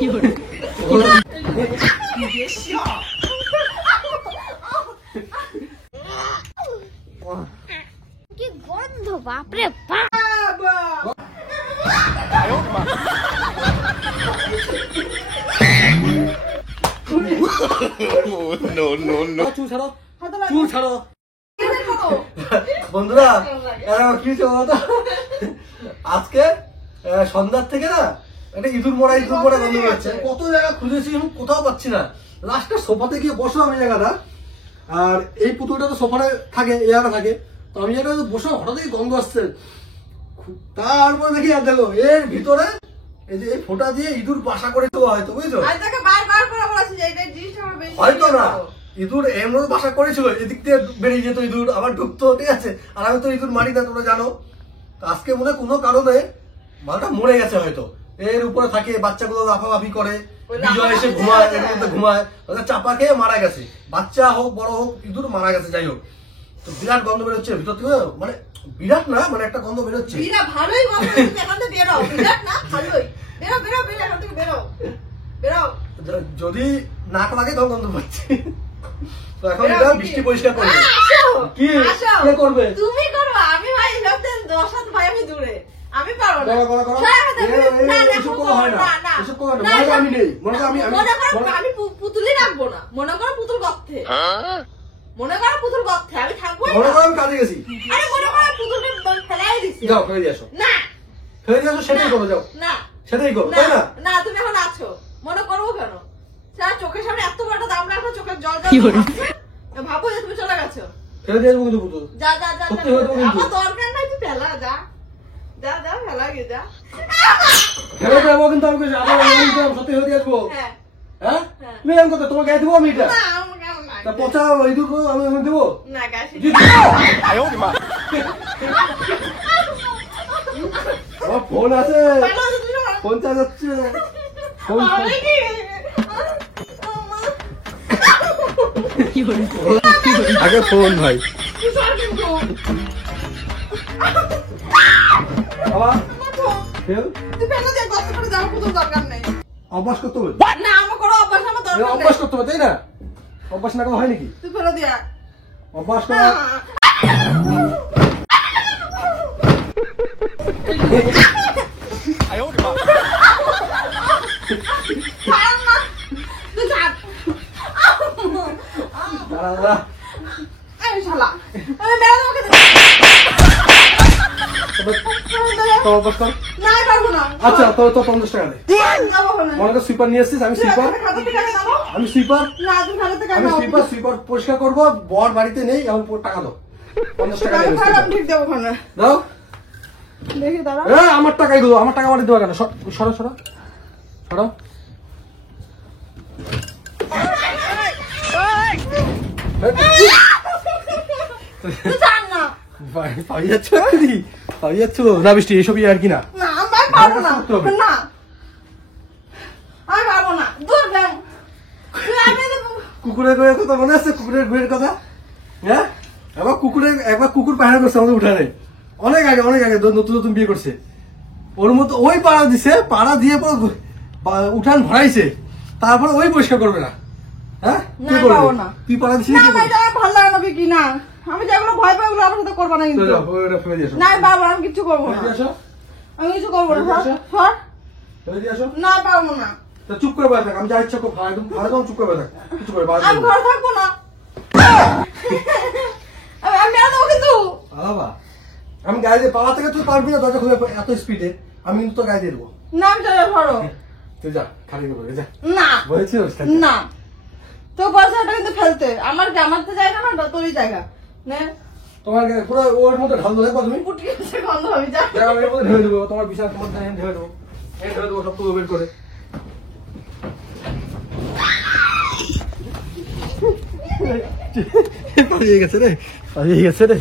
你别笑。কি গন্ধ বাপরে বাপ! বন্ধুরা কি আজকে সন্ধ্যার থেকে না একটা ইঁদুর মরা গন্ধ পাচ্ছে। কত জায়গা খুঁজেছি কোথাও পাচ্ছি না। লাস্টে সোফাতে গিয়ে বসলাম এই জায়গাটা, আর এই পুতুলটা তো সোফাতে থাকে, এই জায়গাটা থাকে, তো আমি জায়গাটা বসে হঠাৎই গন্ধ আসছে। তারপরে দেখি আর দেখো এর ভিতরে এই যে এই ফোঁটা দিয়ে ইঁদুর বাসা করে দেওয়া হয়তো, বুঝছো? হয়তো না, ইঁদুর এমন বাসা করেছিল, এদিক দিয়ে বেরিয়ে যেত ইঁদুর, আবার ঢুকতো, ঠিক আছে। আর আমি তো ইঁদুর মারি না, তোমরা জানো। আজকে মনে হয় কোনো কারণে মালটা মরে গেছে হয়তো। এর উপরে থাকে, বাচ্চাগুলো লাফালাফি করে, বিজয় এসে ঘুমায়, এর মধ্যে ঘুমায়, চাপা খেয়ে মারা গেছে। বাচ্চা হোক বড় হোক, ইঁদুর মারা গেছে। যাই হোক, তো বিরাট গন্ধ বেরোচ্ছে ভিতর থেকে, মানে বিরাট না, মানে একটা গন্ধ বেরোচ্ছে। ভালোই গন্ধ বেরোচ্ছে, এখান থেকে বেরো। বিরাট না, ভালোই। বেরো বেরো বেরো, এখান থেকে বেরো বেরো। যদি নাক লাগে তখন গন্ধ পাচ্ছি। তো এখন এটা বৃষ্টি পরিষ্কার করবে। কি কে করবে? তুমি করবে। আমি ভাই ভাবতেন 10 হাত ভাই আমি দূরে, আমি পারবো না। আমি পুতুলই রাখবো না। মনে করো পুতুল গর্তে, মনে করো পুতুল গর্তে আমি থাকবো। মনে করো আমি কাজে গেছি, আরে মনে করো পুতুলকে ফেলাই দিছি। যাও ফেলে দিয়ে আসো। না ফেলে দিয়ে আসো, সেটাই করো। যাও না, সেটাই করো, তাই না? না তুমি এখন আছো, মনে করবো কেন? স্যার চোখের সামনে এত বড় দাম রাখো, চোখের জল ভাবো যে তুমি চলে গেছো। ফেলে দিয়ে আসবো কিন্তু পুতুল। যা যা যা, আমার দরকার নাই, তুই ফেলা যা যা যা, ফেলা গে যা। ফেলে দেবো কিন্তু আমি সত্যি ফেলে দিয়ে আসবো। হ্যাঁ হ্যাঁ, তুমি এরকম করতে তোমার গায়ে দেবো আমি এটা? না আমাকে না, পচা ইঁদুর আমি দেবো না গাছে। আমার ফোন আছে, ফোন চার্জ হচ্ছে। আগে ফোন ভাই, অভ্যাস করতে হবে। না আমার কোনো অভ্যাস, আমার দরকার নেই। অভ্যাস করতে হবে, তাই না? অভ্যাস না করা হয় নাকি? তুই ফেলে দিয়া অভ্যাস করা। আচ্ছা তো 50 টাকা দে। মনে কর সুইপার নিয়ে এসছিস, আমি সুইপার পরিষ্কার করবো। বর বাড়িতে নেই, আমার টাকা দাও। 50 টাকা দাও। আমার টাকা এগুলো, আমার টাকা বাড়ি দেওয়া কেন? সরো সরো সরো। পাবি যাচ্ছ না বৃষ্টি, এসবই আর কি না। কুকুরের কথা মনে আছে? কুকুরের ঘুরের কথা, হ্যাঁ? একবার কুকুর পাহাড়া করছে আমাদের উঠানে, অনেক আগে নতুন বিয়ে করছে। ওর মতো ওই পাড়া দিছে, পাড়া দিয়ে পর উঠান ভরাইছে, তারপর ওই পরিষ্কার করবে না। হ্যাঁ তুই পাড়া দিছিস? ভালো লাগে না কি না, আমি যেগুলো ভয় পাই ওগুলো আমার সাথে করবো না। কিন্তু না বাবা, আমি কিছু করবো না, আমি কিছু করবো না। না পারবো না, চুপ করে বসে থাক। আমি যা ইচ্ছা করবো, একদম চুপ করে বসে থাক, কিছু করে। আমি ঘরে থাকবো না, আমি আনবো কিন্তু। আমি গাড়ি দিয়ে পালা থেকে তুই পারবি না, দরজা খুলে এত স্পিডে, আমি কিন্তু তোর গাড়ি দিয়ে দেবো। না আমি চলে ধরো, তুই যা খালি করে যা। না বলেছিস না, তোর পয়সাটা কিন্তু ফেলতে আমার তো জায়গা না, তোরই জায়গা। তোমার পুরো ওর মধ্যে ঢাল দেবো, তুমি গন্ধ আমি যা ঢেলে দেবো, তোমার বিশাল তোমার ঢেলে দেবো, ঢেলে দেবো সব তো বের করে। পালিয়ে গেছে রে, পালিয়ে গেছে রে,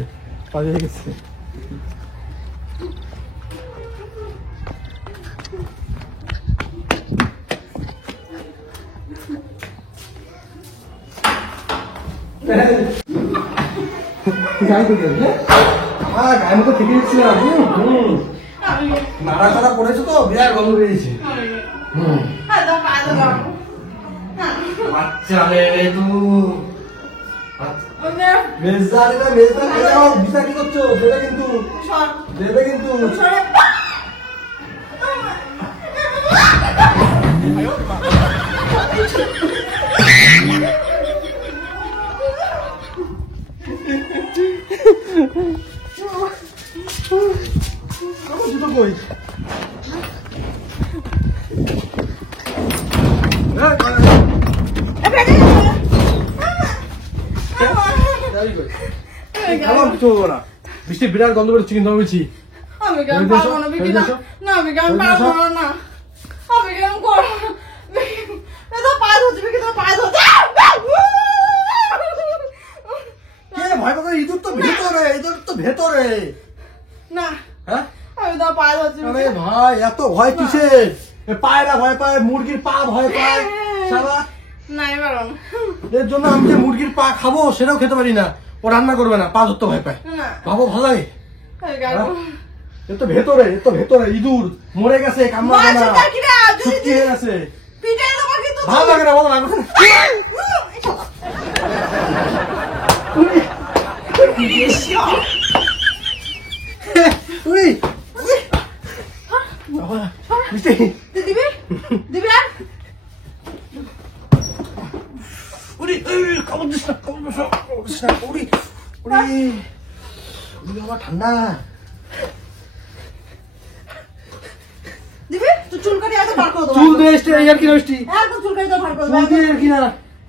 পালিয়ে গেছে। গায়ে মতো থেকে যাচ্ছিলাম, নাড়া টাড়া পড়েছে তো বিরাট গন্ধ বেরিয়েছে। হ্যাঁ তো পায়ে ধরো বাবু হ্যাঁ বাচ্চা রে তু ওকে মেজদারে না মেজদার এটাও বিটা কি করছো দেবে কিন্তু সর দেবে কিন্তু সরে আমার জুতো কই বৃষ্টি বিরাট গন্ধ বেরোচ্ছে কিন্তু আমি বলছি আমি কেন পারবো না বিকি না না আমি কেন পারবো না আমি কেন করবো না তো পায়ে ধরছি বিকি তো পায়ে ধরছি ভয় পাবে ইঁদুর তো ভেতরে ইঁদুর তো ভেতরে না হ্যাঁ আমি তো পায়ে ধরছি আরে ভাই এত ভয় কিসের পায়রা ভয় পায় মুরগির পা ভয় পায় সারা নাই পারবো না এর জন্য আমি যে মুরগির পা খাবো সেটাও খেতে পারি না ও রান্না করবে না পা ধরতে ভয় পায় না ভাবো ভালো লাগে আমি কেন এ তো ভেতরে ইঁদুর মরে গেছে কামড়াবে না শুকিয়ে হয়ে গেছে পিটাই দেবো কিন্তু ভালো লাগে না ভালো লাগবে না উড়ি বৃষ্টি দিবি দিবি আর উড়ি কামড় দিস না উড়ি উড়ি উড়ি আমার ঠান্ডা দিবি তুই চুল কাটি এত বার করে দেবো চুল দিয়ে এসছে ইয়ার কি নষ্টি একদম চুল কাটি তো বার করে চুল দেবো দিয়ে কি না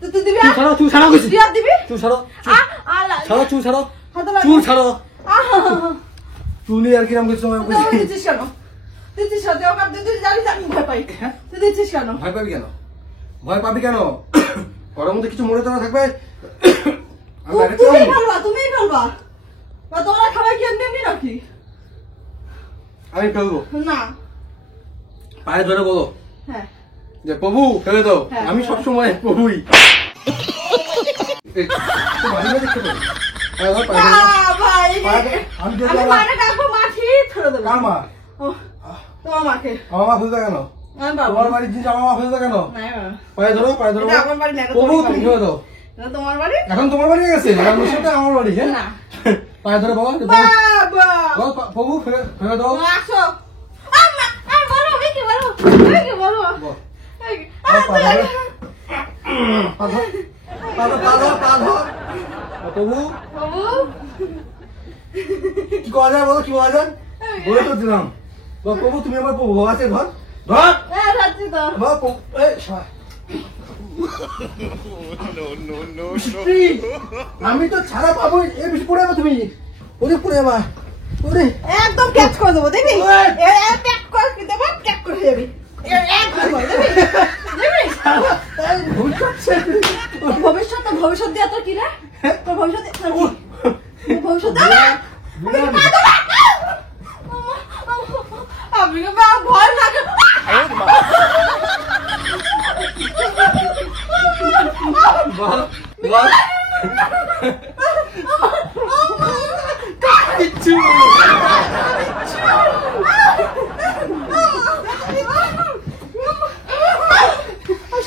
তুই দিবি চুল আর ছাড়ো চুল ছাড়ো গেছি তুই আর দিবি চুল ছাড়ো আলা ছাড়ো চুল ছাড়ো হাতে লাগবে। চুল ছাড়ো চুল নিয়ে আর কিরম কিছু তুই দিচ্ছিস কেন দিচ্ছিস কেন তুই ওকে তুই জানিস আমি ভয় পাই তুই দিচ্ছিস কেন ভয় পাবি কেন ভয় পাবি কেন ঘরের মধ্যে কিছু মনে তোরা থাকবে আমি বাইরে তুমিই চলে যাবো। ফেলবা তুমিই ফেলবা বা তোমরা খাবার কি এমনি এমনি নাকি আমি ফেলবো না পায়ে ধরে বলো হ্যাঁ যে প্রভু ফেলে দাও হ্যাঁ, আমি হ্যাঁ। সবসময় প্রভুই এই, তো বাড়ি বাড়ি খেতে হবে। পায়ে ধর, পায়ে ধর। ভাই আমি যদি আমি আমার- মারে ডাকবো মা ঠিক ফেলে দেবে কার মা তোমার মাকে আমার মা ফেলতে কেন আমি পারবো তোমার বাড়ির জিনিস আমার মা ফেলতে কেন না না পায়ে ধরো এটা আমার বাড়ি না, এটা প্রভু তোমার তুমি বাড়ি। ফেলে দাও এটা তোমার বাড়ি এখন তোমার বাড়ি গেছে আর সেটা আমার বাড়ি হ্যাঁ না পায়ে ধরে বাবা বাবা প্রভু ফেলে ফেলে দাও আসো আম্মা আর বলো কি বলো কি বলো বল। এই, পা ধর। পা ধর। পা ধর, পা ধর, পা ধর। প্রভু বাবু কি করা যায় বলো কি করা যায় বলে তো দিলাম বল, প্রভু তুমি আমার প্রভু আছে ধর ধর যাচ্ছি তো বল, প্রভু, এই, সবাই। বৃষ্টি, আমি তো ছাড়া পাবো এই বেশি পড়ে যাবো তুমি ওরে পড়ে যাবা ওরে একদম ক্যাচ করে দেবো দেখবি ওই! প্যাক করে দেবো প্যাক করে যাবি একদম করে দেবি দেবি এই, ভুল করছে। তোর ভবিষ্যৎ দিয়া তোর কি রে তোর ভবিষ্যৎ দিয়া তোর কি? তোর ভবিষ্যৎ দিয়া না? আমি ভয় লাগে বল, বল। কিচ্ছু না।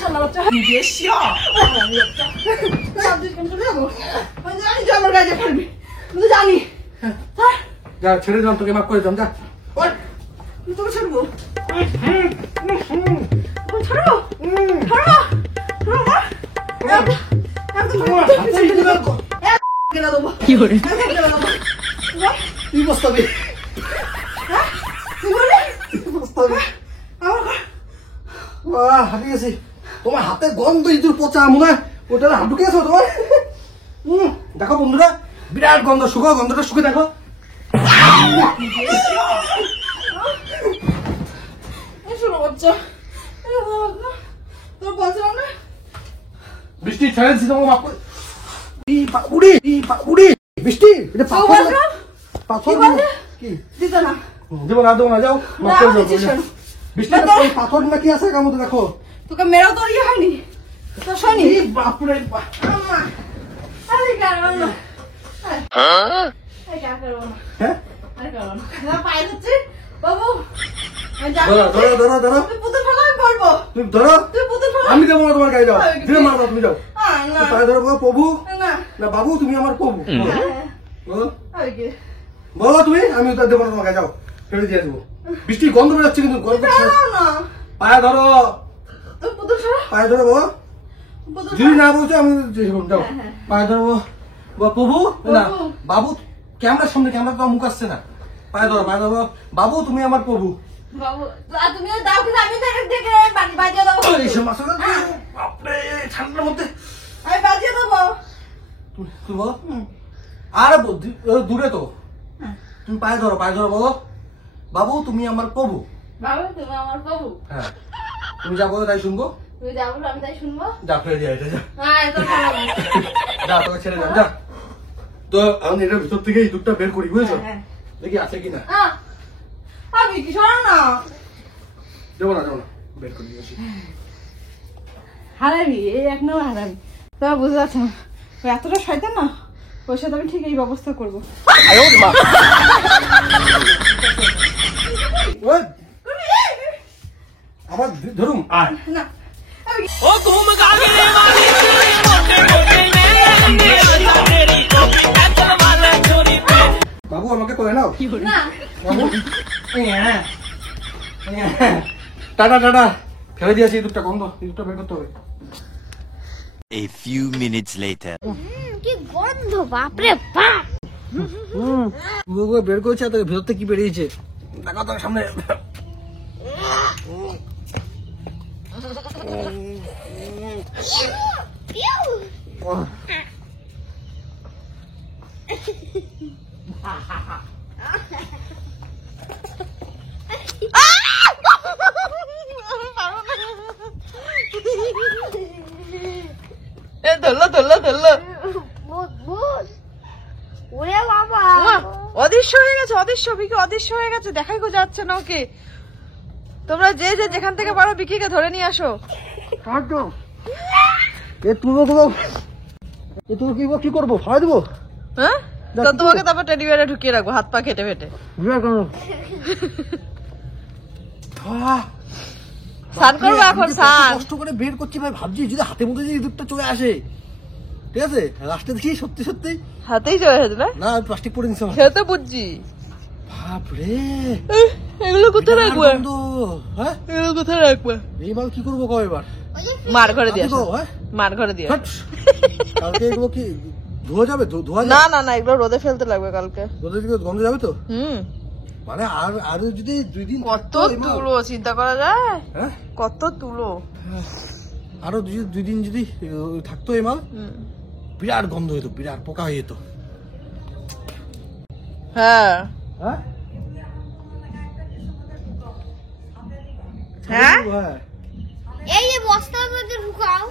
শালা বাচ্চা দিয়ে শিয়া আমি জানি যে আমার গায়ে ফেলবি আমি তো জানি যা ছেড়ে দিলাম তোকে মাফ করে দিলাম যা ওই, আমি তোকে ছাড়বো তোকে ছাড়বো ছাড়বো কি বস্তাবে বস্তাবে হাঁপিয়ে গেছি তোমার হাতে গন্ধ ইঁদুর পচা মনে হয় ওটা হাত ঢুকে গেছো তোমার দেখো বন্ধুরা বিরাট গন্ধ শুকো গন্ধটা শুকে দেখো বৃষ্টি ছেড়ে দিচ্ছি তোমাকে মাফ করে উড়ি উড়ি বৃষ্টি এটা পাথর না, পাথর না। কি দিতে না দেবো না যাও মাফ করে দাও বৃষ্টি না, ওই পাথর না কি আছে কেমন দেখো তোকে মেরাও তোর ইয়ে হয়নি তোর শোনি এই বাপরে আম্মা আরে কারণ না এই কারণ না হ্যাঁ আরে কারণ না পায়ে যাচ্ছে বাবু আমি ধরো ধরো ধরো ধরো পুতুল ফেলা করবো? তুমি ধরো, তুই পুতুল ফেলো। আমি দেবো না তোমার গায়ে, যাও আমি ধীরে মারো, তুমি যাও। না তুমি পায়ে ধরো, বলো প্রভু না না বাবু, তুমি আমার প্রভু। বলো আমি কি বলো তুমি, আমি উত্তর দেবো না তোমার গায়ে, যাও ফেলে দিয়ে দেবো। বৃষ্টির গন্ধ বেরোচ্ছে কিন্তু, গন্ধ না পায়ে ধরো, তুই পুতুল ফেলো। পায়ে ধরো বাবা। পুতুল যদি না বলছো আমি যাও পায়ে ধরো প্রভু না প্রভু। বাবু, ক্যামেরার সামনে, ক্যামেরা তো মুখ আসছে না। পায়ে ধরো, পায়ে ধরো বাবু, তুমি আমার প্রভু। বাবু আর তুমি দাও কিন্তু আমি দেখে বাজিয়ে দেবো। এইসব মাসুল বাপরে, ঠান্ডার মধ্যে আমি বাজিয়ে দেবো। তুমি বলো। আরে দূরে তো, তুমি পায়ে ধরো, পায়ে ধরো, বলো বাবু তুমি আমার প্রভু। বাবু তুমি আমার প্রভু। হ্যাঁ, তুমি যা বলো তাই শুনবো। তুমি যা বলো আমি তাই শুনবো। যা ফেলে দিয়ে এটা, যা হ্যাঁ এটা ভালো। যা, তোকে ছেড়ে দাও, যা। তো আমি এটার ভিতর থেকে ইঁদুরটা বের করি, বুঝেছো? হ্যাঁ। দেখি আছে কিনা। আমি কি শোনো না যাবো না, যাবো না, বের করি আসি। হারাবি, এই এক নম্বর হারাবি। তোমার বুঝতে পারছো না, ওই এতটা শয়তান না, ওর সাথে আমি ঠিক এই ব্যবস্থা করবো। ওই, আবার ধরুন আয়। না আমি বাবু আমাকে করে নাও। না বাবু, টাটা টাটা, ফেলে দিয়েছি ইঁদুরটা, গন্ধ, ইঁদুরটা বের করতে হবে। A few minutes later. কি গন্ধ বাপরে বাপ। বের করেছে, আর ভেতর থেকে কি বেরিয়েছে দেখা তো সামনে। ধরলো ধরলো ধরলো। ভূত ভূত। ওরে বাবা। অদৃশ্য হয়ে গেছে, অদৃশ্য বিকি অদৃশ্য হয়ে গেছে, দেখাই গো যাচ্ছে না ওকে। তোমরা যে যে যেখান থেকে পারো বিকিকে ধরে নিয়ে আসো। কি করবো, ফাড়া দেবো? হ্যাঁ তো তোমাকে তারপর টেডি বিয়ারে ঢুকিয়ে রাখবো হাত পা কেটে ফেটে। স্নান করবো এখন, স্নান। কষ্ট করে বের করছি ভাই, ভাবছি যদি হাতের মধ্যে যদি ইঁদুরটা চলে আসে, ঠিক আছে, লাস্টে দেখি সত্যি সত্যি হাতেই চলে এসেছে না, না প্লাস্টিক পরে নিচ্ছে। সে তো বুঝছি। বাপরে, এগুলো কোথায় রাখবো? হ্যাঁ এগুলো কোথায় রাখবো? এই মাল কি করবো কবে এবার? মার ঘরে দিয়ে আসো, হ্যাঁ মার ঘরে দিয়ে। হাট। কালকে এগুলো কি ধোয়া যাবে? ধোয়া না যাবে না না, এগুলো রোদে ফেলতে লাগবে কালকে। রোদের দিকে গন্ধ যাবে তো? হুম, মানে আর যদি 2 দিন কত থাকতো এই মাল, তুলো চিন্তা করা যায়, হ্যাঁ কত তুলো। আরো 2 দিন যদি থাকতো এই মাল, হুম। বিরাট গন্ধ হতো, বিরাট পোকা হয়ে যেত। হ্যাঁ হ্যাঁ হ্যাঁ হ্যাঁ এই যে বস্তার মধ্যে ঢুকাও।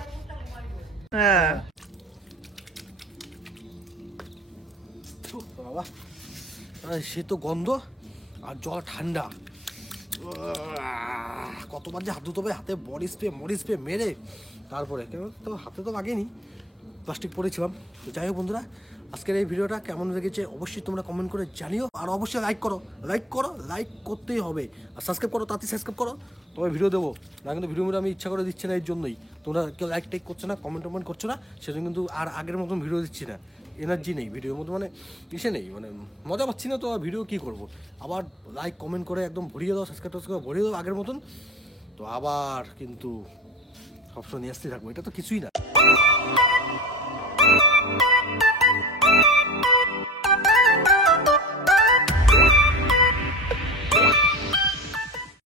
হ্যাঁ। বাবা, সে তো গন্ধ আর জল ঠান্ডা। কতবার যে হাত ধুতে হবে, হাতে বডি স্প্রে মেরে তারপরে, কেন তো হাতে তো লাগেনি, প্লাস্টিক পরেছিলাম। তো যাই হোক বন্ধুরা, আজকের এই ভিডিওটা কেমন লেগেছে অবশ্যই তোমরা কমেন্ট করে জানিও, আর অবশ্যই লাইক করতেই হবে, আর সাবস্ক্রাইব করো, তাড়াতাড়ি সাবস্ক্রাইব করো, তবে ভিডিও দেবো না। কিন্তু ভিডিও আমি ইচ্ছা করে দিচ্ছি না, এর জন্যই তোমরা কেউ লাইক টাইক করছো না, কমেন্ট করছো না, সেজন্য কিন্তু আর আগের মতন ভিডিও দিচ্ছি না। এনার্জি নেই ভিডিওর মধ্যে, মানে ইসে নেই, মানে মজা পাচ্ছি না, তো আর ভিডিও কী করবো। আবার লাইক কমেন্ট করে একদম ভরিয়ে দাও, সাবস্ক্রাইব ভরিয়ে দাও আগের মতন, তো আবার কিন্তু সবসময় নিয়ে আসতে থাকবো, এটা তো কিছুই না।